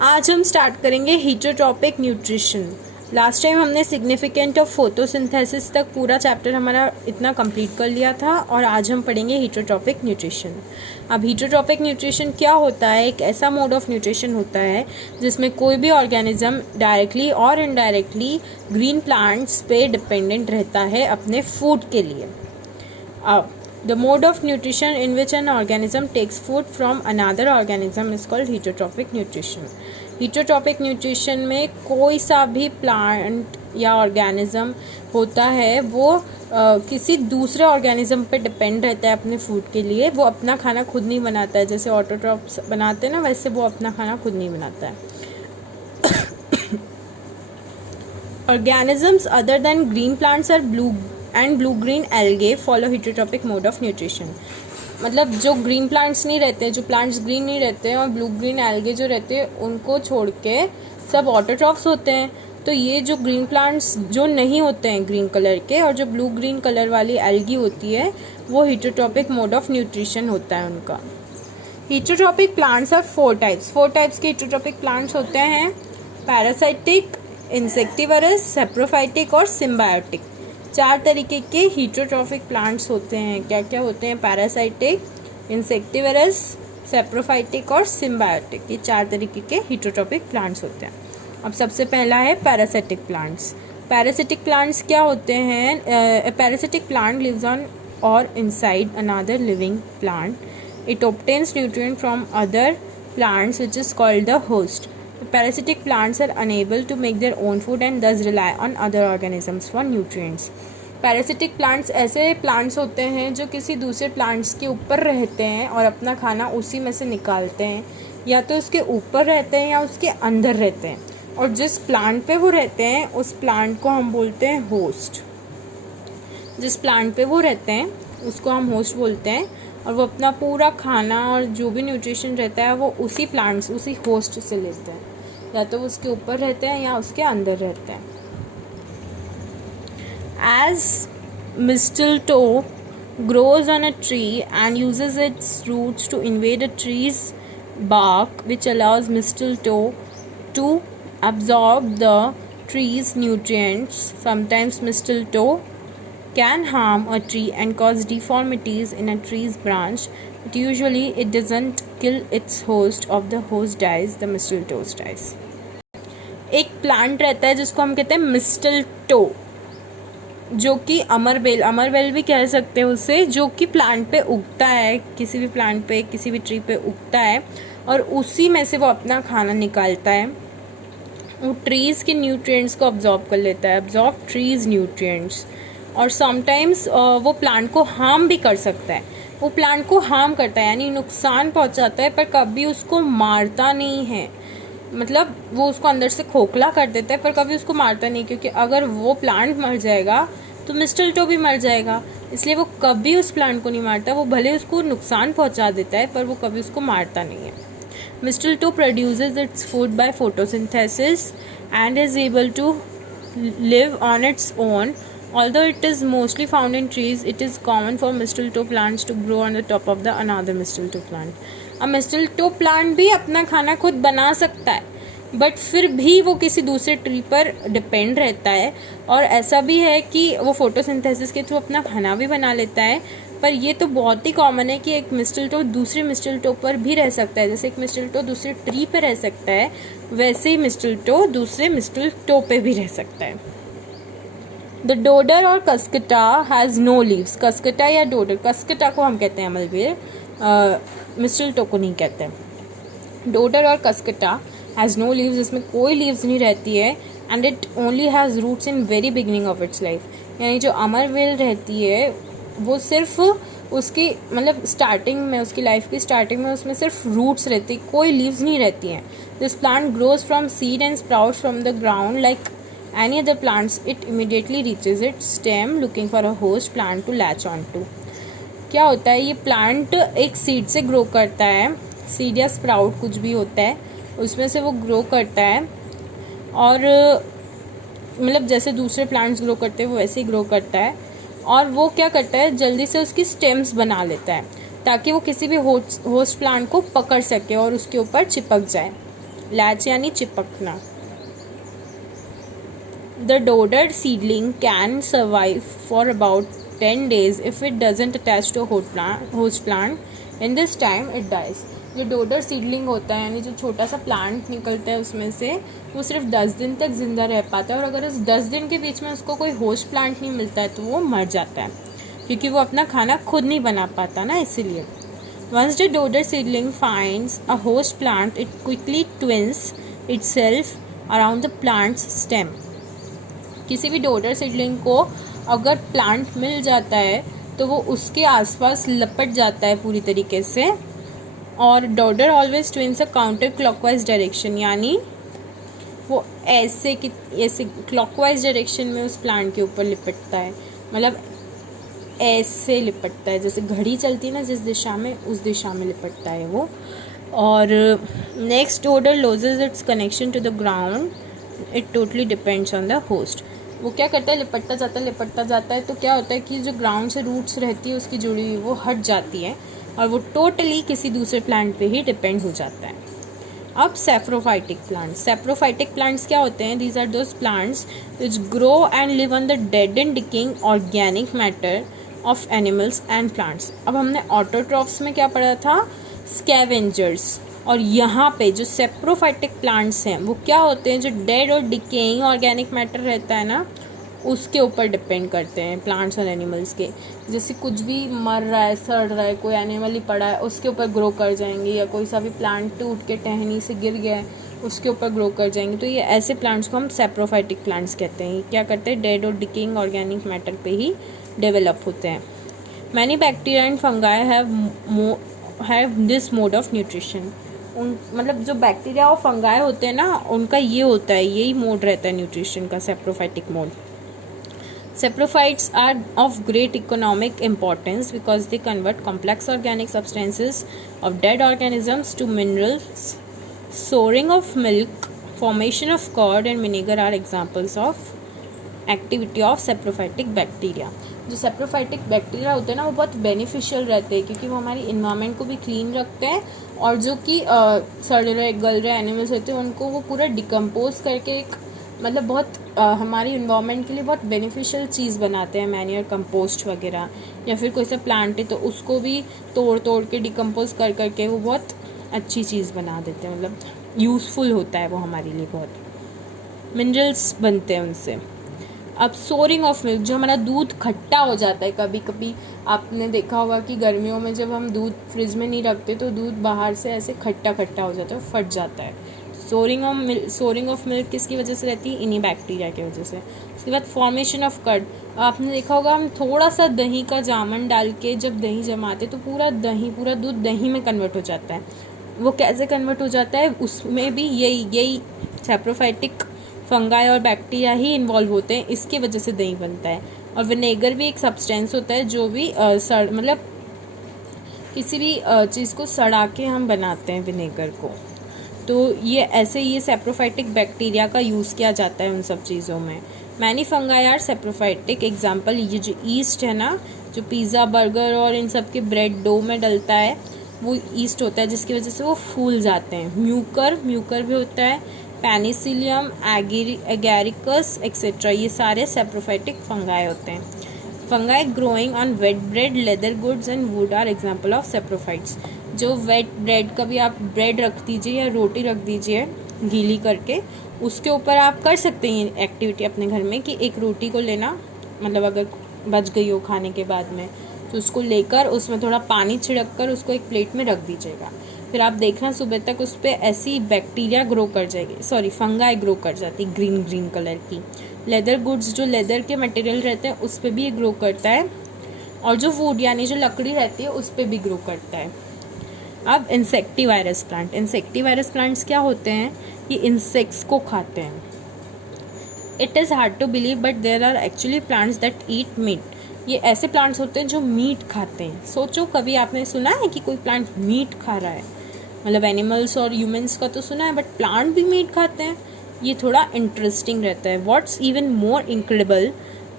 आज हम स्टार्ट करेंगे हीटरोट्रॉपिक न्यूट्रिशन। लास्ट टाइम हमने सिग्निफिकेंट ऑफ फोटोसिंथेसिस तक पूरा चैप्टर हमारा इतना कंप्लीट कर लिया था और आज हम पढ़ेंगे हीटरोट्रॉपिक न्यूट्रिशन। अब हीटरोट्रॉपिक न्यूट्रिशन क्या होता है? एक ऐसा मोड ऑफ न्यूट्रिशन होता है जिसमें कोई भी ऑर्गेनिज्म डायरेक्टली और इनडायरेक्टली ग्रीन प्लांट्स पे डिपेंडेंट रहता है अपने फूड के लिए। अब the mode of nutrition in which an organism takes food from another organism is called heterotrophic nutrition. heterotrophic nutrition में कोई सा भी प्लांट या ऑर्गेनिज्म होता है वो किसी दूसरे ऑर्गेनिज्म पे डिपेंड रहता है अपने फूड के लिए। वो अपना खाना खुद नहीं बनाता है, जैसे ऑटोट्रॉफ्स बनाते हैं ना, वैसे वो अपना खाना खुद नहीं बनाता है। organisms other than green plants are blue-green algae follow heterotrophic mode of nutrition. मतलब जो ग्रीन प्लांट्स नहीं रहते, जो प्लांट्स ग्रीन नहीं रहते हैं और ब्लू ग्रीन एल्गे जो रहते हैं उनको छोड़ के सब ऑटोट्रॉफ्स होते हैं। तो ये जो ग्रीन प्लांट्स जो नहीं होते हैं ग्रीन कलर के और जो ब्लू ग्रीन कलर वाली एल्गी होती है वो हेटरोट्रॉपिक मोड ऑफ न्यूट्रिशन होता है उनका। Heterotrophic plants are four types के हेटरोट्रॉपिक प्लांट्स होते हैं: पैरासाइटिक, इंसेक्टिवरस, सेप्रोफाइटिक और सिम्बायोटिक। चार तरीके के हीटरोट्रॉपिक प्लांट्स होते हैं। क्या क्या होते हैं? पैरासाइटिक, इंसेक्टिवरस, सेप्रोफाइटिक और सिम्बायोटिक। ये चार तरीके के हीटरोट्रॉपिक प्लांट्स होते हैं। अब सबसे पहला है पैरासिटिक प्लांट्स। पैरासिटिक प्लांट्स क्या होते हैं? पैरासिटिक प्लांट लिव्स ऑन और inside another living plant. It obtains nutrient from other plants which is called the host. Parasitic plants are unable to make their own food and thus rely on other organisms for nutrients. Parasitic plants ऐसे plants होते हैं जो किसी दूसरे plants के ऊपर रहते हैं और अपना खाना उसी में से निकालते हैं, या तो उसके ऊपर रहते हैं या उसके अंदर रहते हैं। और जिस प्लांट पे वो रहते हैं उस प्लांट को हम बोलते हैं होस्ट। जिस प्लांट पे वो रहते हैं उसको हम होस्ट बोलते हैं और वो अपना पूरा खाना और जो भी न्यूट्रिशन रहता है वो उसी प्लांट्स, उसी होस्ट से लेते हैं, या तो उसके ऊपर रहते हैं या उसके अंदर रहते हैं। As mistletoe grows on a tree and uses its roots to invade a tree's bark, which allows mistletoe to absorb the tree's nutrients. Sometimes mistletoe can harm a tree and cause deformities in a tree's branch, but usually it doesn't kill its host. If the host dies, the mistletoe dies. एक plant रहता है जिसको हम कहते हैं मिस्टलटो, जो कि अमरबेल भी कह सकते हैं उसे, जो कि प्लांट पे उगता है, किसी भी प्लांट पे, किसी भी ट्री पे उगता है और उसी में से वो अपना खाना निकालता है। वो ट्रीज़ के न्यूट्रिएंट्स को अब्जॉर्ब कर लेता है, अब्जॉर्ब ट्रीज़ न्यूट्रिएंट्स। और समटाइम्स वो प्लांट को हार्म भी कर सकता है। वो प्लांट को हार्म करता है यानी नुकसान पहुंचाता है, पर कभी उसको मारता नहीं है। मतलब वो उसको अंदर से खोखला कर देता है पर कभी उसको मारता नहीं, क्योंकि अगर वो प्लांट मर जाएगा तो मिस्टलटो भी मर जाएगा। इसलिए वो कभी उस प्लांट को नहीं मारता। वो भले उसको नुकसान पहुंचा देता है पर वो कभी उसको मारता नहीं है। Mistletoe produces its food by photosynthesis and is able to live on its own. Although it is mostly found in trees, it is common for mistletoe plants to grow on the top of the another mistletoe plant. अब mistletoe plant भी अपना खाना खुद बना सकता है, but फिर भी वो किसी दूसरे ट्री पर डिपेंड रहता है। और ऐसा भी है कि वो फोटोसिंथेसिस के थ्रू अपना खाना भी बना लेता है। पर ये तो बहुत ही कॉमन है कि एक मिस्टलटो दूसरे मिस्टलटो पर भी रह सकता है। जैसे एक मिस्टलटो दूसरे ट्री पर रह सकता है, वैसे ही मिस्टलटो दूसरे मिस्टलटो पे भी रह सकता है। द डोडर और cuscuta has no leaves. Cuscuta या डोडर, कस्कटा को हम कहते हैं अमलबेर, मिस्टलटो को नहीं कहते हैं। डोडर और कस्कटा हैज़ नो लीव्स, जिसमें कोई लीव्स नहीं रहती है, and it only has roots in very beginning of its life. यानी जो अमरवेल रहती है वो सिर्फ उसकी मतलब स्टार्टिंग में, उसकी लाइफ की स्टार्टिंग में उसमें सिर्फ रूट्स रहती, कोई लीव्स नहीं रहती हैं. This plant grows from seed and sprouts from the ground like any other plants. It immediately reaches its stem looking for a host plant to latch onto. क्या होता है? ये प्लांट एक सीड से ग्रो करता है, सीड या sprout कुछ भी होता है, उसमें से वो ग्रो करता है और मतलब जैसे दूसरे प्लांट्स ग्रो करते हैं वो वैसे ही ग्रो करता है। और वो क्या करता है, जल्दी से उसकी स्टेम्स बना लेता है ताकि वो किसी भी होस्ट प्लांट को पकड़ सके और उसके ऊपर चिपक जाए। लैच यानी चिपकना. The dodder seedling can survive for about 10 days if it doesn't attach to a host plant. In this time it dies. जो डोडर सीडलिंग होता है यानी जो छोटा सा प्लांट निकलता है उसमें से, वो सिर्फ 10 दिन तक जिंदा रह पाता है, और अगर उस 10 दिन के बीच में उसको कोई होस्ट प्लांट नहीं मिलता है तो वो मर जाता है, क्योंकि वो अपना खाना खुद नहीं बना पाता ना, इसीलिए. Once the dodder seedling finds a host plant, it quickly twins itself around the plant's stem. किसी भी डोडर सीडलिंग को अगर प्लांट मिल जाता है तो वो उसके आसपास लपट जाता है पूरी तरीके से. और डोडर ऑलवेज ट्विन्स अ काउंटर क्लॉकवाइज डायरेक्शन, यानी वो ऐसे क्लॉकवाइज डायरेक्शन में उस प्लांट के ऊपर लिपटता है, मतलब ऐसे लिपटता है, जैसे घड़ी चलती है ना जिस दिशा में, उस दिशा में लिपटता है वो. और next dodder loses its connection to the ground. It totally depends on the host. वो क्या करता है, लिपटता जाता है, तो क्या होता है कि जो ग्राउंड से रूट्स रहती है उसकी जुड़ी हुई, वो हट जाती है और वो टोटली किसी दूसरे प्लांट पे ही डिपेंड हो जाता है. अब सैप्रोफाइटिक प्लांट्स क्या होते हैं? These are those plants which grow and live on the dead and decaying organic matter of animals and plants. अब हमने ऑटोट्रॉफ्स में क्या पढ़ा था? स्कैवेंजर्स. और यहाँ पे जो सेप्रोफाइटिक प्लांट्स हैं वो क्या होते हैं? जो डेड और डिकेइंग ऑर्गेनिक मैटर रहता है ना, उसके ऊपर डिपेंड करते हैं प्लांट्स और एनिमल्स के. जैसे कुछ भी मर रहा है, सड़ रहा है, कोई एनिमल ही पड़ा है, उसके ऊपर ग्रो कर जाएंगे, या कोई सा भी प्लांट टूट के टहनी से गिर गया है उसके ऊपर ग्रो कर जाएंगे. तो ये ऐसे प्लांट्स को हम सेप्रोफाइटिक प्लांट्स कहते हैं. क्या करते हैं? डेड और डिकेइंग ऑर्गेनिक मैटर पे ही डेवलप होते हैं. Many bacteria and fungi have this mode of nutrition. मतलब जो बैक्टीरिया और फंगाई होते हैं ना, उनका ये होता है, यही मोड रहता है न्यूट्रिशन का, saprophytic mode. Saprophytes are of great economic importance because they convert complex organic substances of dead organisms to minerals. Souring of milk, formation of curd and vinegar are examples of activity of saprophytic bacteria. जो saprophytic bacteria होते हैं ना, वो बहुत beneficial रहते हैं, क्योंकि वो हमारी इन्वायरमेंट को भी क्लीन रखते हैं, और जो कि सड़ रहे गल रहे एनिमल्स होते हैं उनको वो पूरा डिकम्पोज करके एक मतलब बहुत हमारी इन्वायरमेंट के लिए बहुत बेनिफिशियल चीज़ बनाते हैं. मैन्योर कंपोस्ट वगैरह, या फिर कोई सा प्लांट है तो उसको भी तोड़ के डिकम्पोज करके वो बहुत अच्छी चीज़ बना देते हैं, मतलब यूज़फुल होता है वो हमारे लिए. बहुत मिनरल्स बनते हैं उनसे. अब सोरिंग ऑफ मिल्क, जो हमारा दूध खट्टा हो जाता है, कभी कभी आपने देखा होगा कि गर्मियों में जब हम दूध फ्रिज में नहीं रखते तो दूध बाहर से ऐसे खट्टा हो जाता है, फट जाता है. सोरिंग ऑफ मिल्क किसकी वजह से रहती है? इन्हीं बैक्टीरिया की वजह से. उसके बाद फॉर्मेशन ऑफ कर्ड. आपने देखा होगा हम थोड़ा सा दही का जामन डाल के जब दही जमाते तो पूरा दूध दही में कन्वर्ट हो जाता है. वो कैसे कन्वर्ट हो जाता है? उसमें भी यही सैप्रोफाइटिक फंगाई और बैक्टीरिया ही इन्वॉल्व होते हैं, इसकी वजह से दही बनता है. और विनेगर भी एक सब्सटेंस होता है जो भी मतलब किसी भी चीज़ को सड़ा के हम बनाते हैं विनेगर को. तो ये सेप्रोफाइटिक बैक्टीरिया का यूज़ किया जाता है उन सब चीज़ों में. Many fungi are saprophytic. Example, ये जो ईस्ट है ना, जो पिज़्ज़ा बर्गर और इन सब के ब्रेड डो में डलता है, वो ईस्ट होता है जिसकी वजह से वो फूल जाते हैं. म्यूकर भी होता है. पेनिसिलियम, एगैरिकस एक्सेट्रा, ये सारे सेप्रोफाइटिक फंगाई होते हैं. Fungi growing on wet bread, leather goods and wood are example of saprophytes. जो वेट ब्रेड, कभी आप ब्रेड रख दीजिए या रोटी रख दीजिए गीली करके, उसके ऊपर आप कर सकते हैं एक्टिविटी अपने घर में कि एक रोटी को लेना, मतलब अगर बच गई हो खाने के बाद में तो उसको लेकर उसमें थोड़ा पानी छिड़क कर उसको एक प्लेट में रख दीजिएगा. फिर आप देखना सुबह तक उस पर ऐसी बैक्टीरिया ग्रो कर जाएगी, फंगाई ग्रो कर जाती ग्रीन कलर की. लेदर गुड्स, जो लेदर के मटेरियल रहते हैं उस पर भी ये ग्रो करता है, और जो वुड यानी जो लकड़ी रहती है उस पर भी ग्रो करता है. अब इंसेक्टिवायरस प्लांट्स क्या होते हैं? ये इंसेक्ट्स को खाते हैं. It is hard to believe but there are actually plants that eat meat. ये ऐसे प्लांट्स होते हैं जो मीट खाते हैं. सोचो, कभी आपने सुना है कि कोई प्लांट मीट खा रहा है? मतलब एनिमल्स और ह्यूमंस का तो सुना है, बट प्लांट भी मीट खाते हैं. ये थोड़ा इंटरेस्टिंग रहता है. What's even more incredible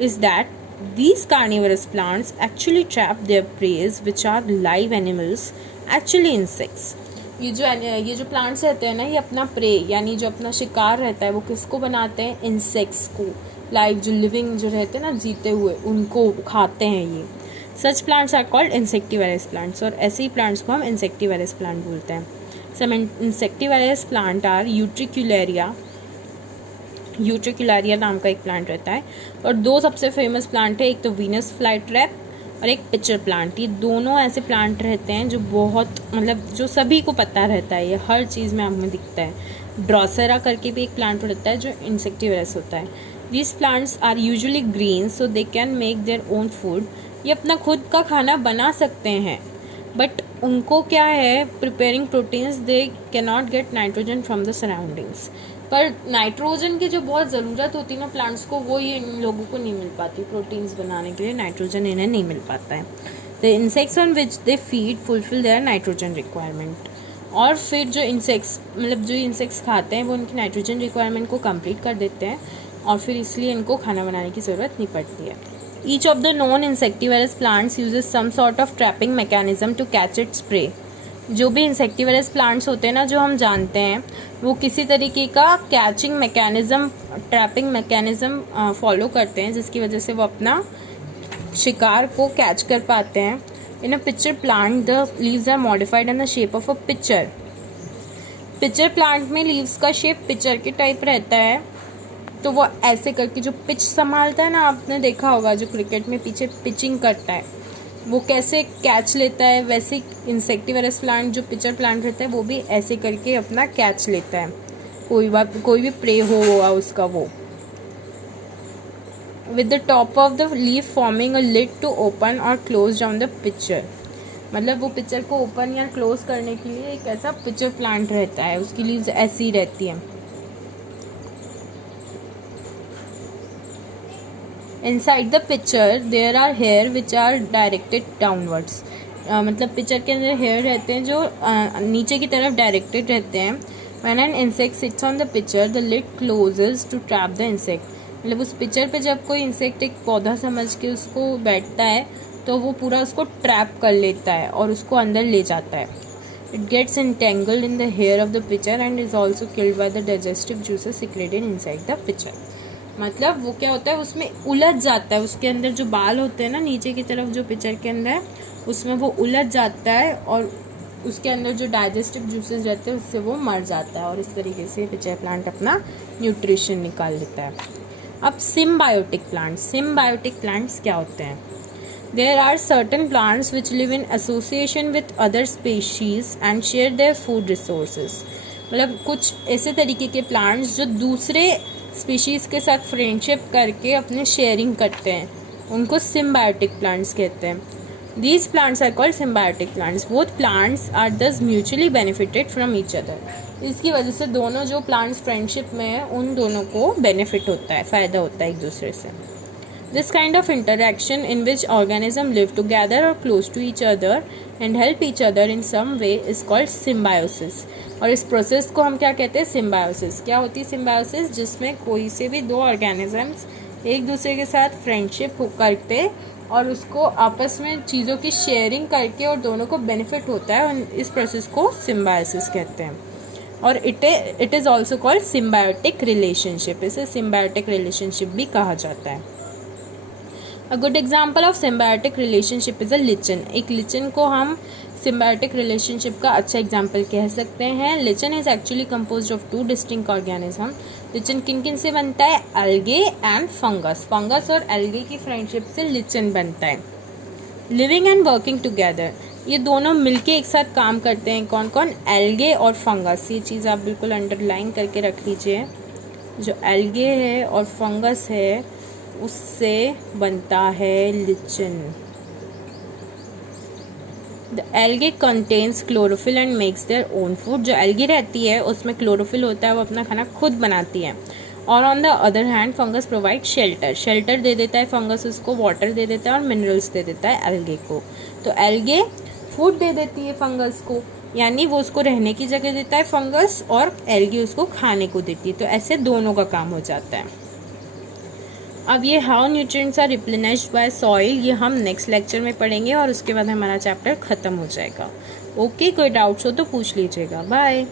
is that these carnivorous plants actually trap their prey, which are live animals, actually insects. ये जो प्लांट्स रहते हैं ना, ये अपना प्रे यानी जो अपना शिकार रहता है वो किसको बनाते हैं, इंसेक्ट्स को। लाइक जो लिविंग जो रहते हैं ना, जीते हुए, उनको खाते हैं ये। Such plants are called insectivorous plants, और ऐसे ही प्लांट्स को हम इंसेक्टिवरस प्लांट बोलते हैं। सम इंसेक्टिवरस प्लांट आर यूट्रिकुलारिया नाम का एक प्लांट रहता है, और दो सबसे फेमस प्लांट है, एक तो वीनस फ्लाई ट्रैप और एक पिक्चर प्लांट। ये दोनों ऐसे प्लांट रहते हैं जो बहुत मतलब जो सभी को पता रहता है, ये हर चीज़ में हमें दिखता है। ड्रॉसेरा करके भी एक प्लांट रहता है जो इंसेक्टिवरस होता है। These plants are usually green so they can make their own food. ये अपना खुद का खाना बना सकते हैं, बट उनको क्या है, preparing proteins, they can not gate nitrogen from the surroundings. पर नाइट्रोजन की जो बहुत ज़रूरत होती है ना प्लांट्स को, वो ये इन लोगों को नहीं मिल पाती। प्रोटीन्स बनाने के लिए नाइट्रोजन इन्हें नहीं मिल पाता है। The insects on which they feed fulfil there nitrogen requirement. और फिर जो इंसेक्ट्स खाते हैं वो उनकी नाइट्रोजन रिक्वायरमेंट को कंप्लीट कर देते हैं, और फिर इसलिए इनको खाना बनाने की ज़रूरत नहीं पड़ती है। Each of the non insectivorous plants uses some sort of trapping mechanism to catch its prey. जो भी इंसेक्टिवरस प्लांट्स होते हैं ना, जो हम जानते हैं, वो किसी तरीके का catching mechanism, trapping mechanism follow करते हैं, जिसकी वजह से वो अपना शिकार को कैच कर पाते हैं। In a pitcher plant the leaves are modified in the shape of a pitcher. Pitcher plant में लीव्स का शेप पिक्चर के टाइप रहता है, तो वो ऐसे करके जो पिच संभालता है ना, आपने देखा होगा जो क्रिकेट में पीछे पिचिंग करता है, वो कैसे कैच लेता है, वैसे इंसेक्टिवरस प्लांट जो पिक्चर प्लांट रहता है वो भी ऐसे करके अपना कैच लेता है, कोई भी प्रे होगा उसका वो। With the top of the leaf forming a lid to open और क्लोज डाउन द पिक्चर। मतलब वो पिक्चर को ओपन या क्लोज करने के लिए एक ऐसा पिक्चर प्लांट रहता है, उसकी लीव्स ऐसी रहती है। Inside the picture there are hair which are directed downwards। मतलब पिक्चर के अंदर हेयर रहते हैं जो नीचे की तरफ डायरेक्टेड रहते हैं। When an insect sits on the picture the lid closes to trap the insect। मतलब उस पिक्चर पे जब कोई इंसेक्ट एक पौधा समझ के उसको बैठता है तो वो पूरा उसको ट्रैप कर लेता है और उसको अंदर ले जाता है। It gets entangled in the hair of the picture and is also killed by the digestive juices secreted inside the picture। मतलब वो क्या होता है, उसमें उलझ जाता है, उसके अंदर जो बाल होते हैं ना नीचे की तरफ जो पिक्चर के अंदर, उसमें वो उलझ जाता है और उसके अंदर जो डाइजेस्टिव जूसेस रहते हैं उससे वो मर जाता है, और इस तरीके से पिक्चर प्लांट अपना न्यूट्रिशन निकाल लेता है। अब सिम्बायोटिक प्लांट्स क्या होते हैं? There are certain plants which live in association with other species and share their food resources. मतलब कुछ ऐसे तरीके के प्लांट्स जो दूसरे स्पीशीज़ के साथ फ्रेंडशिप करके अपने शेयरिंग करते हैं, उनको सिम्बायोटिक प्लांट्स कहते हैं। These plants are called symbiotic plants. Both plants are thus mutually benefited from each other. इसकी वजह से दोनों जो प्लांट्स फ्रेंडशिप में हैं उन दोनों को बेनिफिट होता है, फ़ायदा होता है एक दूसरे से। This kind of interaction in which organism live together or close to each other and help each other in some way is called symbiosis. और इस प्रोसेस को हम क्या कहते हैं? सिम्बायोसिस। क्या होती है सिम्बायोसिस? जिसमें कोई से भी दो ऑर्गेनिजम्स एक दूसरे के साथ फ्रेंडशिप करते और उसको आपस में चीज़ों की शेयरिंग करके और दोनों को बेनिफिट होता है, और इस प्रोसेस को सिम्बायोसिस कहते हैं। और it is also called symbiotic relationship. इसे सिम्बायोटिक रिलेशनशिप भी कहा जाता है। A good example of symbiotic relationship is a lichen. एक लिचन को हम सिम्बायोटिक रिलेशनशिप का अच्छा एग्जाम्पल कह सकते हैं। Lichen is actually composed of two distinct organism. Lichen किन किन से बनता है? Algae and fungus. फंगस और एल्गे की फ्रेंडशिप से लिचन बनता है। लिविंग एंड वर्किंग टुगेदर, ये दोनों मिलके एक साथ काम करते हैं। कौन कौन? एल्गे और फंगस। ये चीज़ आप बिल्कुल अंडरलाइन करके रख लीजिए। जो एल्गे है और फंगस है उससे बनता है lichen. The algae contains chlorophyll and makes there own food. जो एल्गे रहती है उसमें क्लोरोफिल होता है, वो अपना खाना खुद बनाती है। और on the other hand fungus provide shelter दे देता है फंगस, उसको वाटर दे देता है और मिनरल्स दे देता है एल्गे को। तो एल्गे फूड दे देती है फंगस को, यानी वो उसको रहने की जगह देता है फंगस, और एल्गे उसको खाने को देती है। तो ऐसे दोनों का काम हो जाता है। अब ये how nutrients are replenished by soil, ये हम नेक्स्ट लेक्चर में पढ़ेंगे और उसके बाद हमारा चैप्टर ख़त्म हो जाएगा। ओके, कोई डाउट्स हो तो पूछ लीजिएगा। बाय।